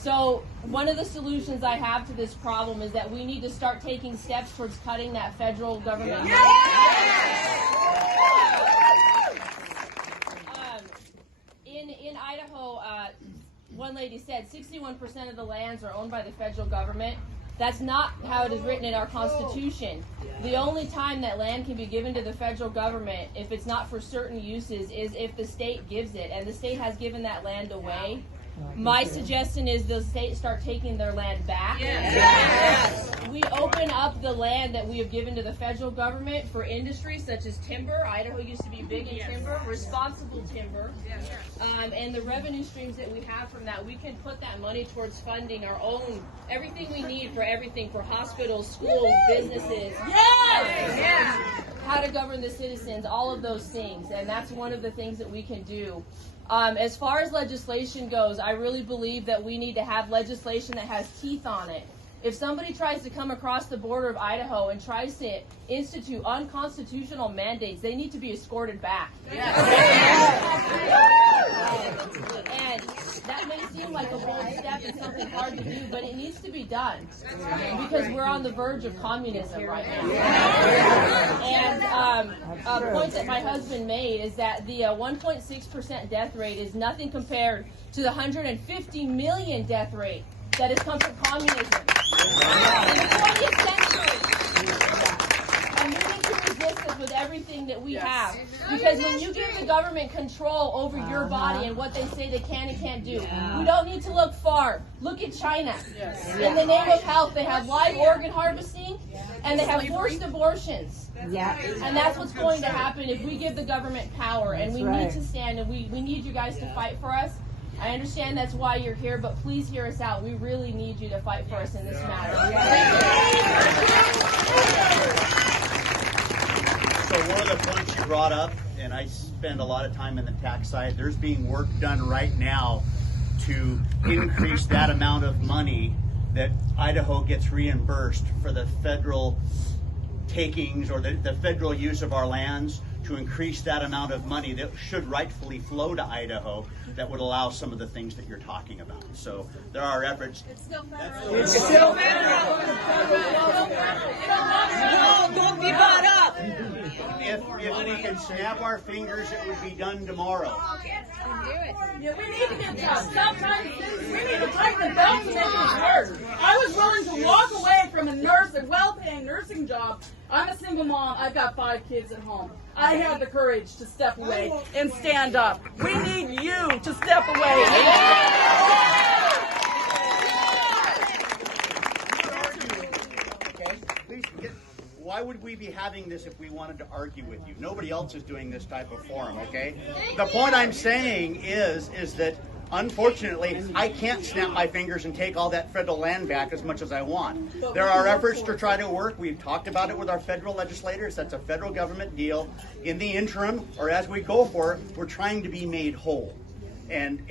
So one of the solutions I have to this problem is that we need to start taking steps towards cutting that federal government. In Idaho, one lady said 61% of the lands are owned by the federal government. That's not how it is written in our Constitution. The only time that land can be given to the federal government, if it's not for certain uses, is if the state gives it, and the state has given that land away. My suggestion is the state start taking their land back. Yes. We open up the land that we have given to the federal government for industry such as timber. Idaho used to be big in timber, responsible timber. And the revenue streams that we have from that, we can put that money towards funding our own, everything we need for hospitals, schools, businesses. How to govern the citizens, all of those things. And that's one of the things that we can do. As far as legislation goes, I really believe that we need to have legislation that has teeth on it. If somebody tries to come across the border of Idaho and tries to institute unconstitutional mandates, they need to be escorted back. And that may seem like a bold step and something hard to do, but it needs to be done because we're on the verge of communism right now. And a point that my husband made is that the 1.6% death rate is nothing compared to the 150 million death rate that has come from communism in the 20th century. And we need to resist this with everything that we have. Because when you give the government control over your body and what they say they can and can't do, we don't need to look far. Look at China. In the name of health, they have live organ harvesting and they have forced abortions. And that's what's going to happen if we give the government power. And we need to stand, and we need you guys to fight for us. I understand that's why you're here, but please hear us out. We really need you to fight for us in this matter. So one of the points you brought up, and I spend a lot of time in the tax side, there's being work done right now to increase that amount of money that Idaho gets reimbursed for the federal takings or the federal use of our lands, to increase that amount of money that should rightfully flow to Idaho that would allow some of the things that you're talking about. So there are efforts. It's still federal. It's still federal. No, don't be bought up. If we can snap our fingers, it would be done tomorrow. Yeah, we need to get done. Stop trying to. We need to tighten the belt to make this work. I was willing to walk away from a well-paying nursing job. I'm a single mom. I've got 5 kids at home. I had the courage to step away and stand up. We need you to step away. Why would we be having this if we wanted to argue with you? Nobody else is doing this type of forum, okay? The point I'm saying is that unfortunately, I can't snap my fingers and take all that federal land back as much as I want. There are efforts to try to work. We've talked about it with our federal legislators. That's a federal government deal. In the interim, or as we go for it, we're trying to be made whole. And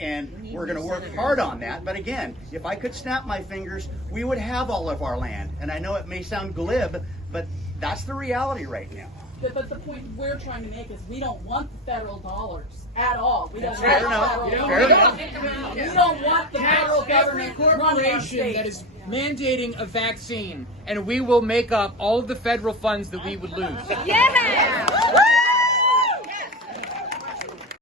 we're going to work hard on that. But again, if I could snap my fingers, we would have all of our land. And I know it may sound glib, but that's the reality right now. But the point we're trying to make is we don't want the federal dollars at all. We don't want Fair enough. We don't want the federal government corporation that is mandating a vaccine, and we will make up all of the federal funds that we would lose. Yeah!